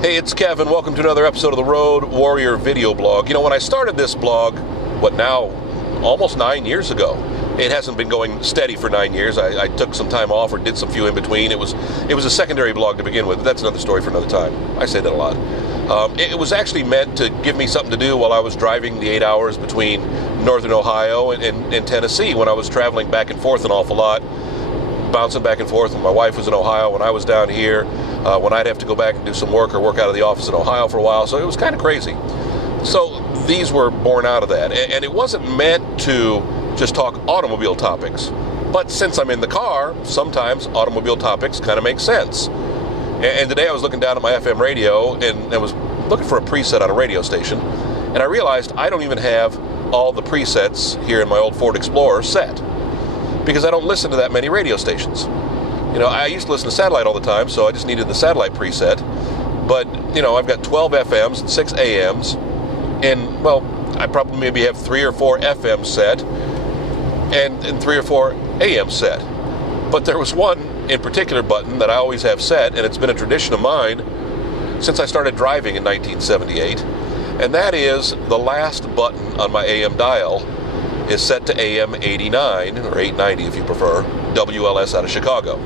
Hey, it's Kevin. Welcome to another episode of the Road Warrior video blog. You know, when I started this blog, almost 9 years ago, it hasn't been going steady for 9 years. I took some time off or did some few in between. It was a secondary blog to begin with. That's another story for another time. I say that a lot. It was actually meant to give me something to do while I was driving the 8 hours between northern Ohio and Tennessee when I was traveling back and forth an awful lot, bouncing back and forth when my wife was in Ohio, when I was down here, when I'd have to go back and do some work or work out of the office in Ohio for a while. So it was kind of crazy. So these were born out of that. And it wasn't meant to just talk automobile topics. But since I'm in the car, sometimes automobile topics kind of make sense. And today I was looking down at my FM radio and I was looking for a preset on a radio station. And I realized I don't even have all the presets here in my old Ford Explorer set, because I don't listen to that many radio stations. You know, I used to listen to satellite all the time, so I just needed the satellite preset. But, you know, I've got 12 FMs and 6 AMs, and, well, I probably maybe have 3 or 4 FMs set and 3 or 4 AMs set. But there was one in particular button that I always have set, and it's been a tradition of mine since I started driving in 1978, and that is the last button on my AM dial is set to AM 89, or 890 if you prefer, WLS out of Chicago.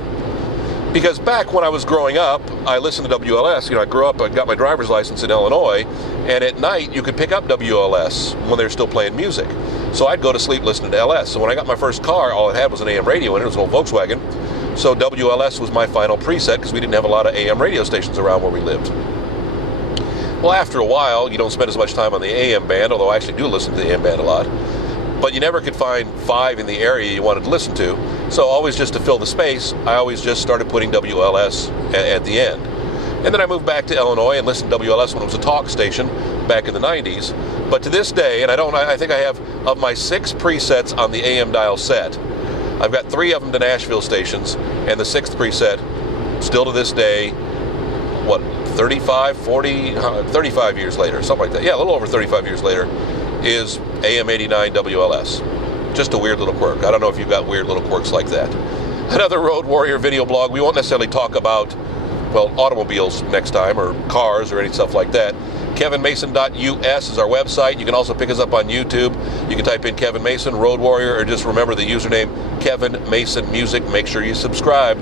Because back when I was growing up, I listened to WLS. You know, I grew up, I got my driver's license in Illinois, and at night you could pick up WLS when they were still playing music. So I'd go to sleep listening to LS. So when I got my first car, all it had was an AM radio, and it was an old Volkswagen. So WLS was my final preset because we didn't have a lot of AM radio stations around where we lived. Well, after a while, you don't spend as much time on the AM band, although I actually do listen to the AM band a lot. But you never could find 5 in the area you wanted to listen to. So always just to fill the space, I always just started putting WLS at the end. And then I moved back to Illinois and listened to WLS when it was a talk station back in the 90s. But to this day, and I think I have, of my 6 presets on the AM dial set, I've got 3 of them to Nashville stations, and the 6th preset, still to this day, 35 years later, something like that. Yeah, a little over 35 years later, is AM 89 WLS. Just a weird little quirk. I don't know if you've got weird little quirks like that. Another Road Warrior video blog. We won't necessarily talk about, well, automobiles next time, or cars, or any stuff like that. KevinMason.us is our website. You can also pick us up on YouTube. You can type in Kevin Mason, Road Warrior, or just remember the username Kevin Mason Music. Make sure you subscribe.